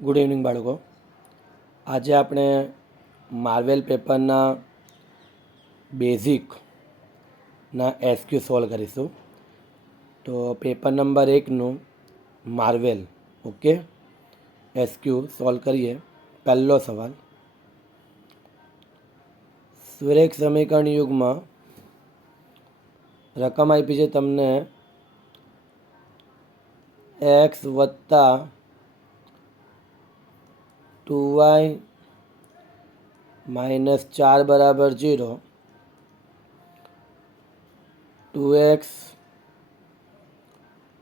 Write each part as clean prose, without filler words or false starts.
Good evening બાળકો. આજે આપણે માર્વેલ પેપરના બેઝિકના એસક્યુ સોલ્વ કરીશું. તો પેપર નંબર 1નું માર્વેલ ઓકે એસક્યુ સોલ્વ કરીએ. પહેલો સવાલ, સુરેખ સમીકરણ યુગમાં રકમ આપી છે તમને એક્સ વત્તા 2y માઇનસ 4 બરાબર 0, 2x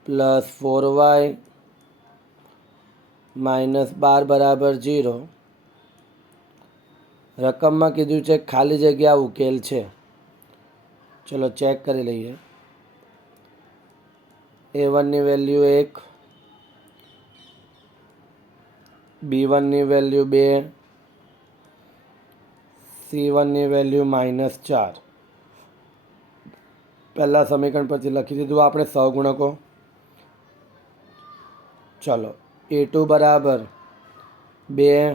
પ્લસ 4y માઇનસ 12 બરાબર 0. રકમમાં કીધું છે ખાલી જગ્યા ઉકેલ છે. ચલો ચેક કરી લઈએ. a1ની વેલ્યુ 1, b1ની વેલ્યુ 2, c1ની વેલ્યુ માઇનસ 4. પહેલાં સમીકરણ પરથી લખી દીધું આપણે સહગુણકો. ચલો a2 બરાબર 2,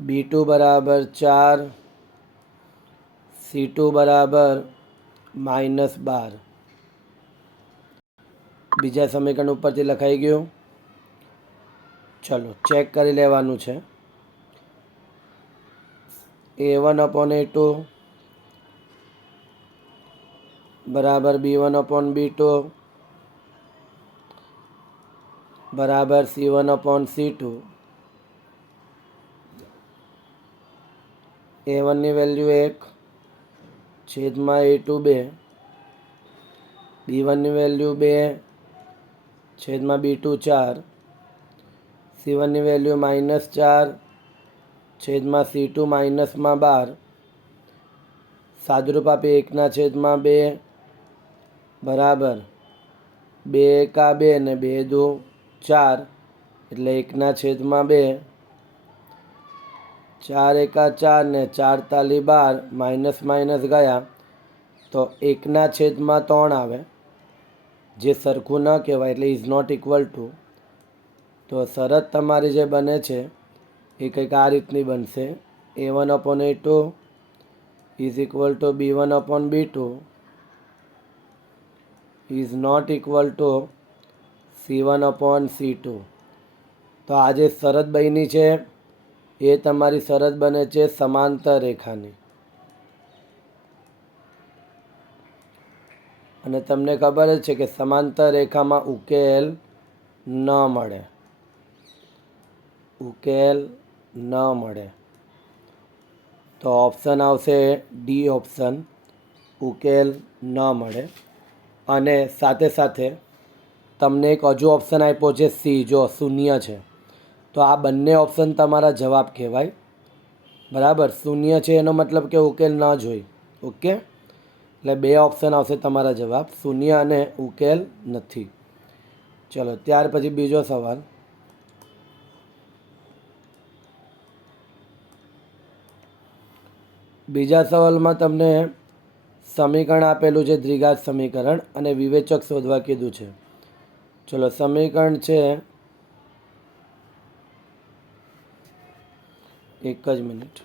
b2 બરાબર 4, c2 બરાબર માઇનસ 12. બીજા સમીકરણ ઉપરથી લખાઈ ગયું. ચલો ચેક કરી લેવાનું છે. a1 અપોન a2 બરાબર b1 અપોન b2 બરાબર c1 અપોન c2. a1ની વેલ્યુ 1 છેદમાં a2 2, b1ની વેલ્યુ 2 છેદમાં b2 4, c1ની વેલ્યુ માઇનસ 4 છેદમાં c2 માઇનસમાં 12. સાદુરૂપ આપી 1/2 બરાબર 2 એકા 2 ને 2 દુ 4 એટલે 1/2. 4 એકા 4 ને 4 તાલી 12, માઇનસ માઇનસ ગયા તો 1/3 આવે, જે સરખું ન કહેવાય એટલે ઇઝ નોટ ઇક્વલ ટુ. તો શરત તમારી જે બને છે એ કંઈક આ રીતની બનશે. a1 upon a2 is equal to b1 upon b2 is not equal to c1 upon c2. તો આ જે શરત બની છે એ તમારી શરત બને છે સમાંતર રેખાની. અને તમને ખબર જ છે કે સમાંતર રેખામાં ઉકેલ ન મળે. તો ઓપ્શન આવશે ડી ઓપ્શન, ઉકેલ ન મળે. અને સાથે સાથે તમને એક હજુ ઓપ્શન આપ્યો છે સી, જો શૂન્ય છે તો આ બંને ઓપ્શન તમારા જવાબ કહેવાય. બરાબર, શૂન્ય છે એનો મતલબ કે ઉકેલ ન જોઈ. ઓકે, એટલે 2 ઓપ્શન આવશે તમારા જવાબ, શૂન્ય અને ઉકેલ નથી. ચલો ત્યાર પછી બીજો સવાલ. બીજા સવાલમાં તમને સમીકરણ આપેલું છે દ્વિઘાત સમીકરણ અને વિવેચક શોધવા કીધું છે. ચલો સમીકરણ છે, એક જ મિનિટ.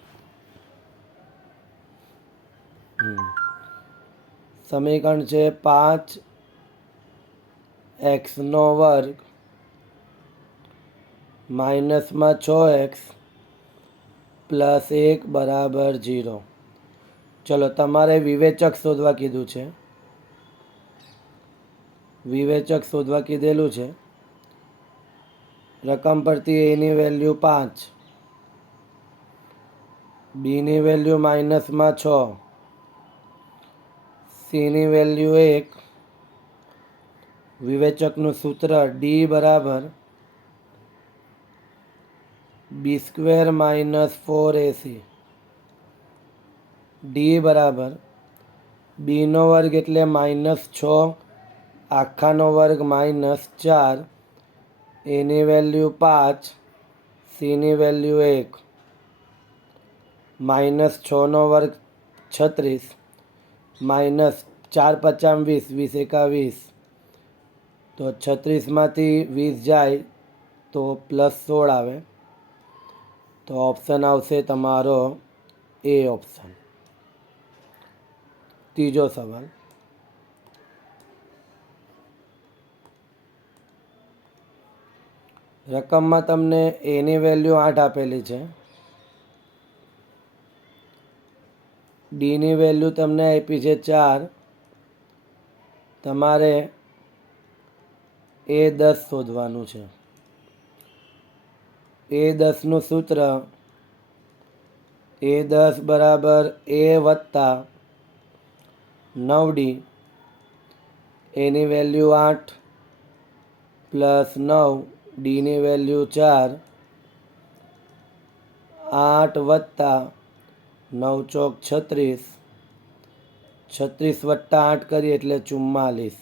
સમીકરણ છે 5x² માઇનસમાં 6x પ્લસ 1 બરાબર 0. ચલો તમારે વિવેચક શોધવા કીધું છે. વિવેચક શોધવા કીધેલું છે. રકમ પરથી એની વેલ્યુ 5, બીની વેલ્યુ માઇનસમાં 6, સીની વેલ્યુ 1. વિવેચકનું સૂત્ર ડી બરાબર b² માઇનસ 4ac. ડી બરાબર બીનો વર્ગ એટલે -6 આખાનો વર્ગ -4, એની વેલ્યુ 5, સીની વેલ્યુ 1. -6નો વર્ગ 36, માઇનસ 4 × 5 = 20, 20 એકા 20. તો 36માંથી 20 જાય તો +16 આવે, તો ઓપ્શન આવશે તમારો એ ઓપ્શન. ત્રીજો સવાલ, રકમમાં તમને એની વેલ્યુ 8 આપેલી છે, ડીની વેલ્યુ તમને આપી છે 4, તમારે A10 શોધવાનું છે. A10નું સૂત્ર A10 બરાબર A વત્તા 9D, એની વેલ્યુ 8 પ્લસ 9, ડીની વેલ્યુ 4, 8 વત્તા 9 ચોક 36, 36 વત્તા 8 કરીએ એટલે 44.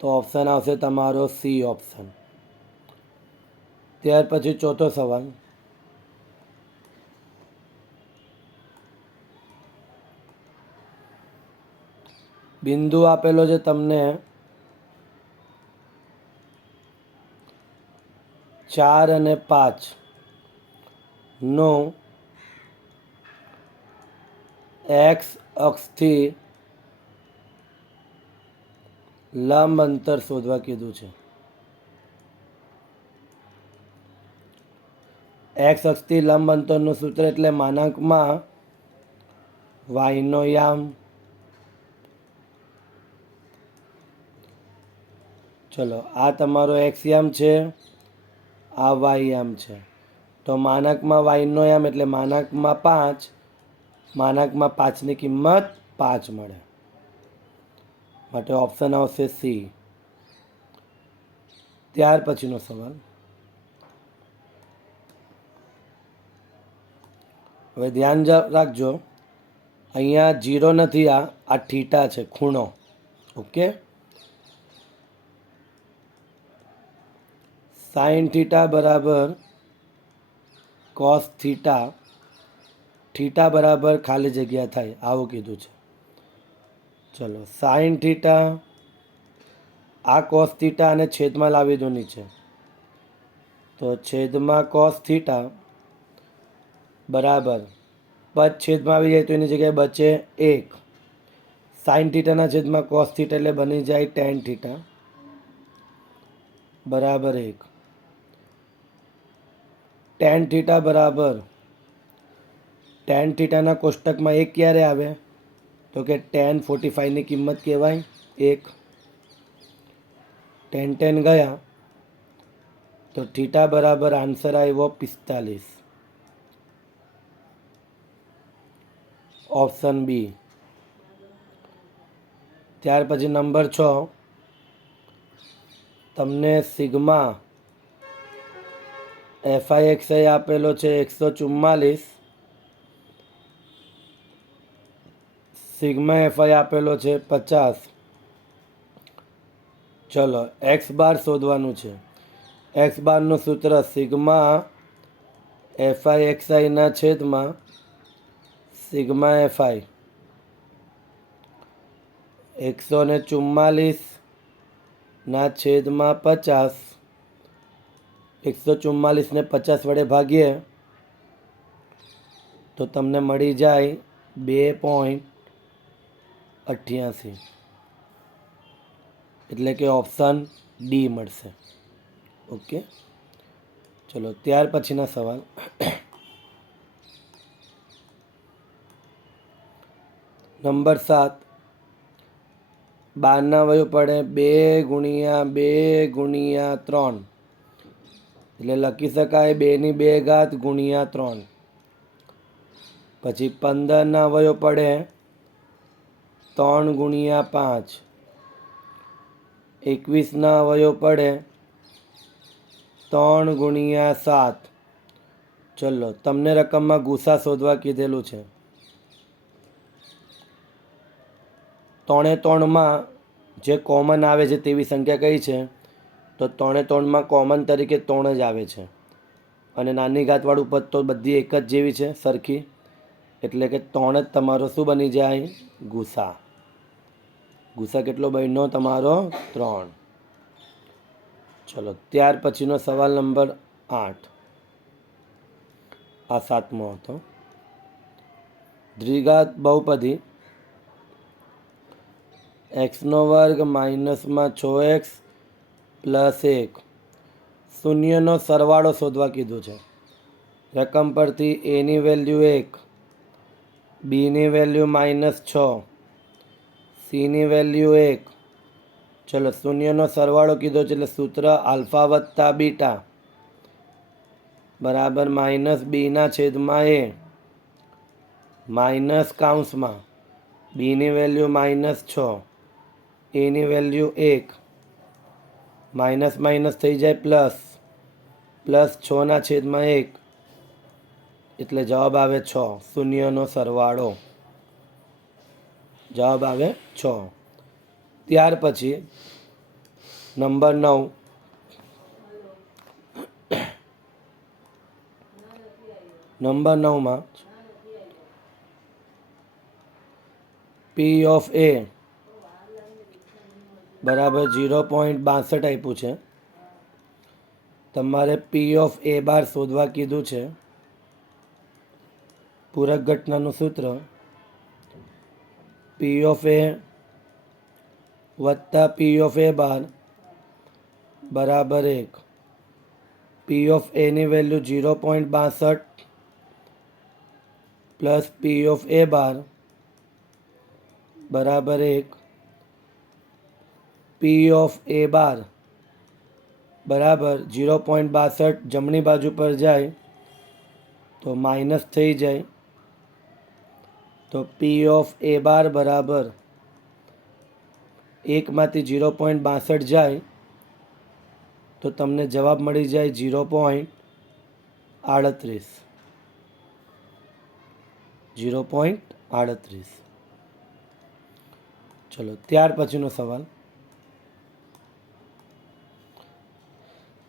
તો ઓપ્શન આવશે તમારો સી ઓપ્શન. ત્યાર પછી ચોથો સવાલ, બિંદુ આપેલો છે તમને 4 અને 5 નો એક્સ અક્ષથી લંબ અંતર શોધવા કીધું છે. એક્સ અક્ષથી લંબ અંતરનું સૂત્ર એટલે માનાંકમાં વાયનો યામ. ચલો, આ તમારો એક્સ યામ છે, આ વાય યામ છે. તો માનાંકમાં વાયનો યામ એટલે માનાંકમાં 5, માનાંકમાં 5ની કિંમત 5 મળે, માટે ઓપ્શન આવશે સી. ત્યાર પછીનો સવાલ, હવે ધ્યાન રાખજો, અહીંયા 0 નથી, આ થીટા છે, ખૂણો. ઓકે, સાઇન થીટા બરાબર કોસ થીટા, થીટા બરાબર ખાલી જગ્યા થાય આવું કીધું છે. ચલો, સાઇન થીટા, આ કોસ થીટા અને છેદમાં લાવી દો નીચે, તો છેદમાં કોસ થીટા બરાબર પદ છેદમાં આવી જાય તો એની જગ્યાએ બચે 1. સાઇન થીટાના છેદમાં કોસ થીટા એટલે બની જાય ટેન થીટા બરાબર 1. ટેન થીટા બરાબર ટેન થીટાના કોષ્ટકમાં 1 ક્યારે આવે, તો કે tan 45ની કિંમત કહેવાય 1. tan ગયા તો થીટા બરાબર આન્સર આવ્યો 45, ઓપ્શન બી. ત્યાર પછી નંબર 6, તમને સિગ્મા FIXI આપેલો છે 144, સિગ્મા FI આપેલો છે 50. ચલો, એક્સ બાર શોધવાનું છે. એક્સ બારનું સૂત્ર સિગ્મા FIXI ના છેદમાં સિગ્મા FI, 144 ના છેદમાં 50, 144 ને 50 વડે ભાગીએ તો તમને મળી જાય 2.88, એટલે કે ઓપ્શન ડી મળશે. ઓકે, ચલો ત્યાર પછીના સવાલ, નંબર 7, 12 ના અવયવ પડે 2 ગુણ્યા 2 ગુણ્યા 3, એટલે લખી શકાય 2 ની 2 ઘાત ગુણ્યા 3. પછી 15 ના અવયવ પડે 3 ગુણ્યા 5, 21 ના અવયવ પડે 3 ગુણ્યા 7. ચલો, તમને રકમમાં ગુસા શોધવા કીધેલું છે. 3 3માં જે કોમન આવે છે તેવી સંખ્યા કઈ છે, તો 3 3માં કોમન તરીકે 3 જ આવે છે, અને નાની ઘાતવાળું પદ તો બધી એક જ જેવી છે, સરખી, એટલે કે 3 જ તમારો શું બની જાય, ગુસા. ગુસા કેટલો બન્યો તમારો 3. ચલો ત્યાર પછીનો સવાલ નંબર 8, આ 7મો હતો. દ્વિઘાત બહુપદી x² માઇનસમાં 6x પ્લસ 1 શૂન્યનો સરવાળો શોધવા કીધું છે. રકમ પરથી એની વેલ્યુ 1, બીની વેલ્યુ -6, સીની વેલ્યુ 1. ચલો શૂન્યનો સરવાળો કીધો છે એટલે સૂત્ર આલ્ફા વત્તા બીટા બરાબર -b/a માઇનસ કાઉન્સમાં બીની વેલ્યુ -6, એની વેલ્યુ 1, માઇનસ માઇનસ થઈ જાય પ્લસ, પ્લસ 6/1 એટલે જવાબ આવે 6. શૂન્યનો સરવાળો જવાબ આવે 6. ત્યાર પછી નંબર 9, નંબર 9માં P ઓફ A બરાબર 0.62 આપ્યું છે. તમારે P ઓફ A બાર શોધવા કીધું છે. પૂરક ઘટનાનું સૂત્ર P ઓફ A વત્તા P ઓફ A બાર બરાબર 1. P ઓફ A ની value 0.62 plus P of A બાર બરાબર 1. P ઓફ A બાર બરાબર 0.62 જમણી બાજુ પર જાય તો માઇનસ થઈ જાય, તો P ઓફ A બાર બરાબર 1માંથી 0.62 જાય તો તમને જવાબ મળી જાય 0.38. 0.38. ચલો ત્યાર પછીનો સવાલ.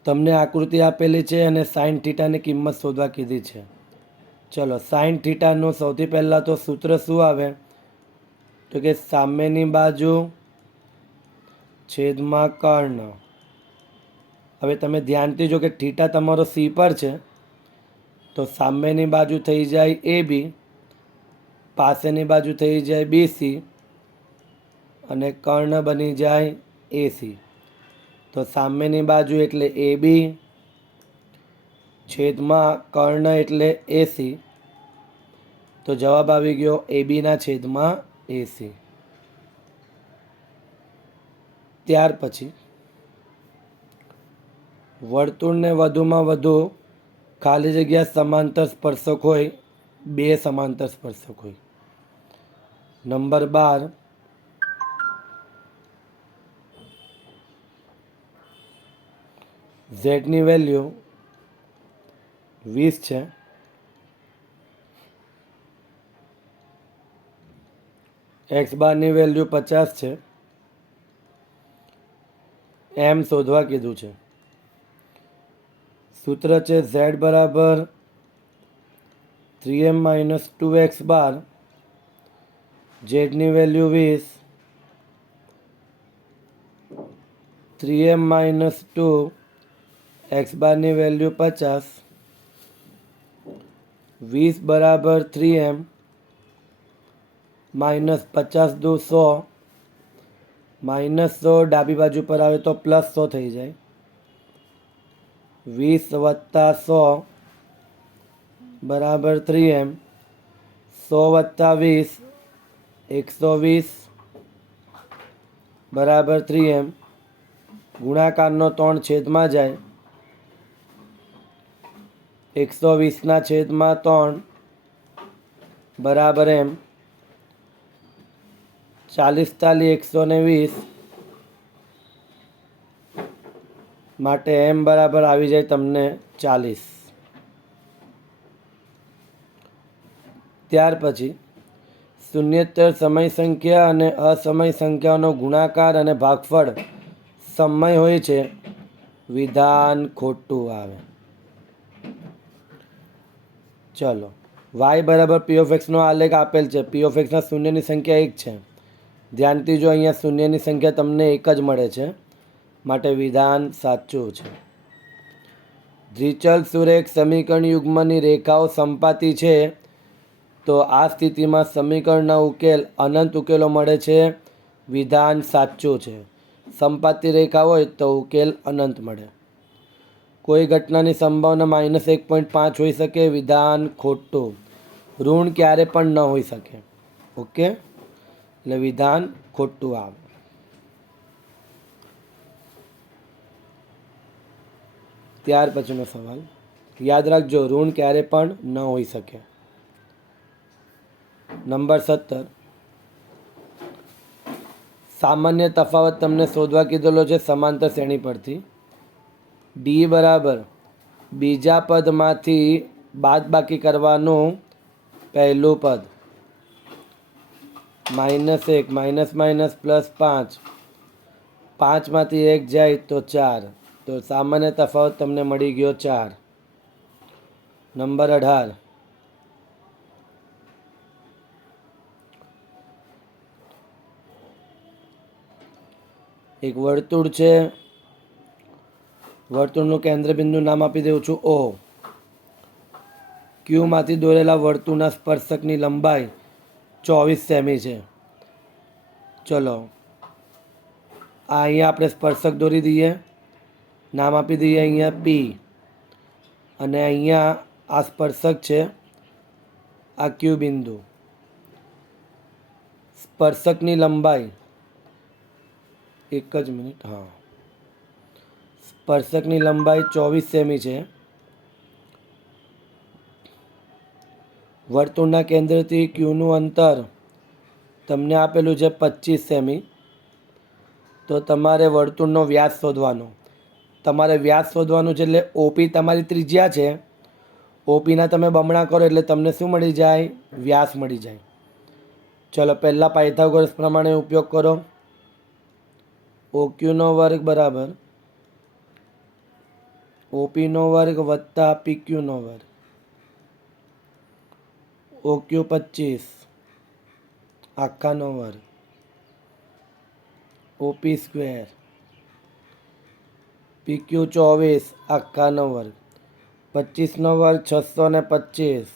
તમને આકૃતિ આપેલી છે અને સાઇન થીટાની કિંમત શોધવા કીધી છે. ચલો સાઇન થીટાનું સૌથી પહેલાં તો સૂત્ર શું આવે તો કે સામેની બાજુ છેદમાં કર્ણ. હવે તમે ધ્યાનથી જો કે થીટા તમારો સી પર છે તો સામેની બાજુ થઈ જાય AB, પાસેની બાજુ થઈ જાય BC અને કર્ણ બની જાય AC. તો સામેની બાજુ એટલે AB છેદમાં કર્ણ એટલે AC. તો જવાબ આવી ગયો AB/AC. ત્યાર પછી વર્તુળને વધુમાં વધુ ખાલી જગ્યા સમાંતર સ્પર્શક હોય, 2 સમાંતર સ્પર્શક હોય. નંબર 12 ઝેડની વેલ્યુ 20 છે, એક્સ બારની વેલ્યુ 50 છે, એમ શોધવા કીધું છે. સૂત્ર છે z બરાબર 3m - 2x બાર, ઝેડની વેલ્યુ 20, 3m - 2 એક્સ બારની વેલ્યુ 50, 20 બરાબર 3m -50 દુ 100, -100 ડાબી બાજુ પર આવે તો +100 થઈ જાય. 20 વત્તા 100 બરાબર 3m, 100 વત્તા 20 120 બરાબર 3m. ગુણાકારનો 3 છેદમાં જાય, 120/3 બરાબર m. 40 તાલી 120 માટે m બરાબર આવી જાય તમને 40. ત્યાર પછી શૂન્યેતર સમય સંખ્યા અને અસમય સંખ્યાઓનો ગુણાકાર અને ભાગફળ સમય હોય છે, વિધાન ખોટું આવે. ચલો y બરાબર p ઓફ x નો આલેખ આપેલ છે. p ઓફ x ના શૂન્યની સંખ્યા 1 છે. ધ્યાનથી જો અહીંયા શૂન્યની સંખ્યા તમને 1 જ મળે છે માટે વિધાન સાચું છે. દ્વિચલ સુરેખ સમીકરણ યુગ્મની રેખાઓ સંપાતી છે તો આ સ્થિતિમાં સમીકરણના ઉકેલ અનંત ઉકેલો મળે છે. વિધાન સાચું છે. સંપાતી રેખા હોય તો ઉકેલ અનંત મળે. કોઈ ઘટનાની સંભાવના -1.5 હોઈ શકે. વિધાન ખોટું. ઋણ ક્યારે પણ ન હોઈ શકે. ઓકે, એટલે વિધાન ખોટું આવે. ત્યાર પછીનો સવાલ યાદ રાખજો, ઋણ ક્યારે પણ ન હોઈ શકે. નંબર 17, સામાન્ય તફાવત તમને શોધવા કીધેલો છે સમાંતર શ્રેણી પરથી. ડી બરાબર બીજા પદમાંથી બાદબાકી કરવાનું પહેલું પદ, -1 +5, 5માંથી 1 જાય તો 4, તો સામાન્ય તફાવત તમને મળી ગયો 4. નંબર 18, એક વર્તુળ છે. વર્તુળનું કેન્દ્રબિંદુ નામ આપી દઉં છું O. ક્યુમાંથી દોરેલા વર્તુળના સ્પર્શકની લંબાઈ 24 સેમી છે. ચલો, અહીંયા આપણે સ્પર્શક દોરી દઈએ, નામ આપી દઈએ અહીંયા P, અને અહીંયા આ સ્પર્શક છે, આ ક્યુ બિંદુ. સ્પર્શકની લંબાઈ, એક જ મિનિટ, હા, સ્પર્શકની લંબાઈ 24 સેમી છે. વર્તુળના કેન્દ્રથી ક્યુનું અંતર તમને આપેલું છે 25 સેમી. તો તમારે વર્તુળનો વ્યાસ શોધવાનો. તમારે વ્યાસ શોધવાનું છે એટલે ઓપી તમારી ત્રિજ્યા છે. ઓપીના તમે બમણા કરો એટલે તમને શું મળી જાય? વ્યાસ મળી જાય. ચલો, પહેલાં પાયથાગોરસ પ્રમાણે ઉપયોગ કરો. OQ નો વર્ગ બરાબર OP નો વર્ગ વત્તા PQ નો વર્ગ. OQ 25 આખાનો વર્ગ, OP સ્ક્વેર, PQ 24 આખાનો વર્ગ, 25નો વર્ગ 625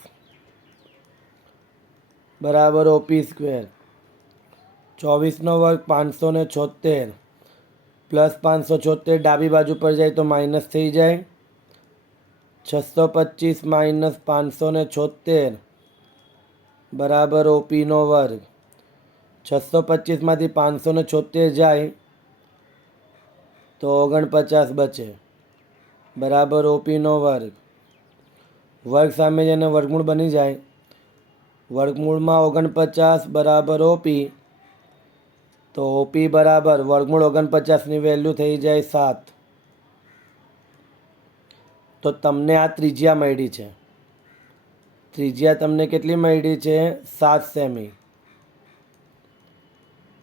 બરાબર OP સ્ક્વેર, 24નો વર્ગ 576 પ્લસ 576 ડાબી બાજુ પર જાય તો માઇનસ થઈ જાય. 625 - 576 બરાબર OPનો વર્ગ. 625માંથી 576 જાય તો 49 બચે બરાબર OPનો વર્ગ. વર્ગ સામે જઈને વર્ગમૂળ બની જાય. વર્ગમૂળમાં 49 બરાબર OP, તો OP બરાબર વર્ગમૂળ 49ની વેલ્યુ થઈ જાય 7. તો તમને આ ત્રિજ્યા મળી છે. ત્રિજ્યા તમને કેટલી મળી છે? 7 સેમી.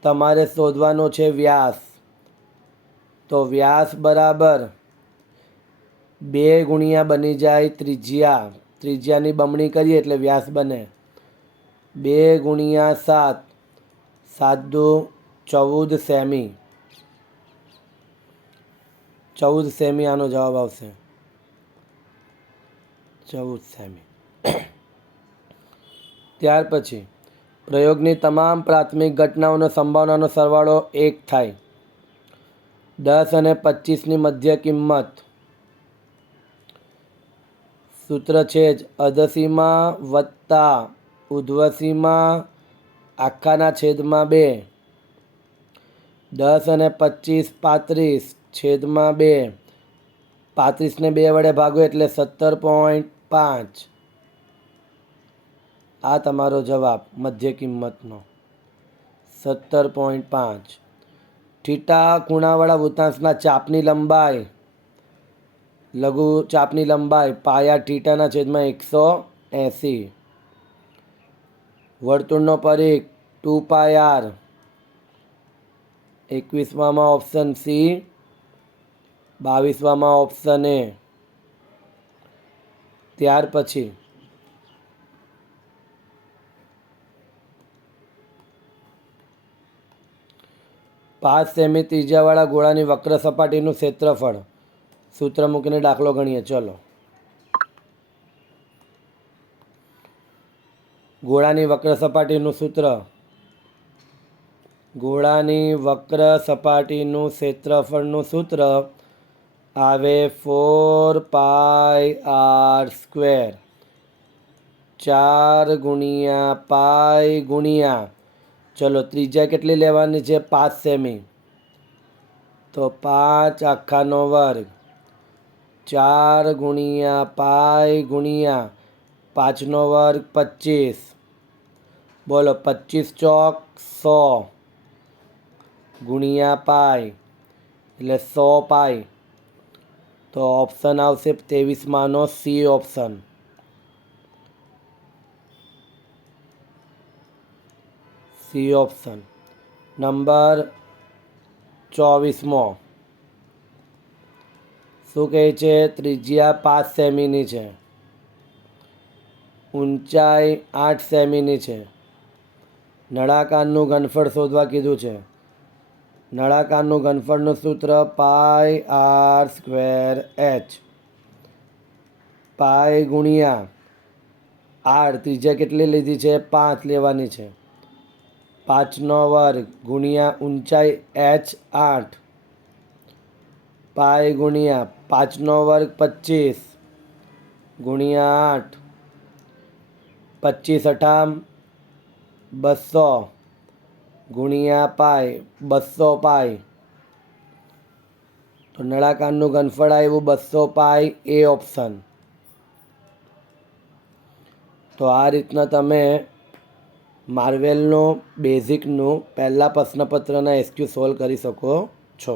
તમારે શોધવાનો છે વ્યાસ. તો વ્યાસ બરાબર 2 ગુણ્યા બની જાય ત્રિજ્યા. ત્રિજ્યાની બમણી કરીએ એટલે વ્યાસ બને 2 ગુણ્યા 7, 7 દુ 14 સેમી. 14 સેમી આનો જવાબ આવશે. 14 સેમી. ત્યાર પછી પ્રયોગની તમામ પ્રાથમિક ઘટનાઓનો સંભાવનાનો સરવાળો 1 થાય. 10 અને 25ની મધ્ય કિંમત. સૂત્ર છે જ અધસીમા વત્તા ઉધ્વસીમા આખાના છેદમાં 2. 10 અને 25 35 છેદમાં 2. 35ને 2 વડે ભાગો એટલે 17.5. આ તમારો જવાબ મધ્ય કિંમતનો 17.5. થીટા ખૂણાવાળા વૃત્તાંશના ચાપની લંબાઈ, લઘુ ચાપની લંબાઈ પાયા થીટાના છેદમાં 180. વર્તુળનો પરિઘ 2πr. 21માં ઓપ્શન સી, 22માં ઓપ્શન એ. ત્યાર પછી 5 સેમી ત્રિજ્યાવાળા ગોળાની વક્ર સપાટીનું ક્ષેત્રફળ. સૂત્ર મૂકીને દાખલો ગણીએ. ચલો, ગોળાની વક્ર સપાટીનું સૂત્ર. ગોળાની વક્ર સપાટીનું ક્ષેત્રફળનું સૂત્ર આવે 4πr². 4 ગુણ્યા પાઈ ગુણ્યા, ચલો ત્રિજ્યા કેટલી લેવાની છે? 5 સેમી, તો 5 આખાનો વર્ગ. 4 ગુણ્યા પાઈ ગુણ્યા 5નો વર્ગ 25. બોલો, 25 ચોક 100 ગુણ્યા પાઈ એટલે 100 પાઈ. તો ઓપ્શન આવશે 23માંનો C option. C option. Number 24મો શું કહે છે? ત્રિજ્યા 5 સેમીની છે, ઊંચાઈ 8 સેમીની છે. નળાકારનું ઘનફળ શોધવા કીધું છે. નળાકારનું ઘનફળનું સૂત્ર πr²h. પાઈ ગુણ્યા r, ત્રિજ્યા કેટલી લીધી છે? 5 લેવાની છે. 5નો વર્ગ ગુણ્યા ઊંચાઈ h8, પાઈ ગુણ્યા 5નો વર્ગ 25 ગુણ્યા 8, 25 અઠામ 200 ગુણ્યા પાઈ 200 પાઈ. તો નળાકારનું ઘનફળ આવ્યું 200 પાઈ, એ ઓપ્શન. તો આ રીતના તમે માર્વેલનું બેઝિકનું પહેલાં પ્રશ્નપત્રના એસક્યુ સોલ્વ કરી શકો છો.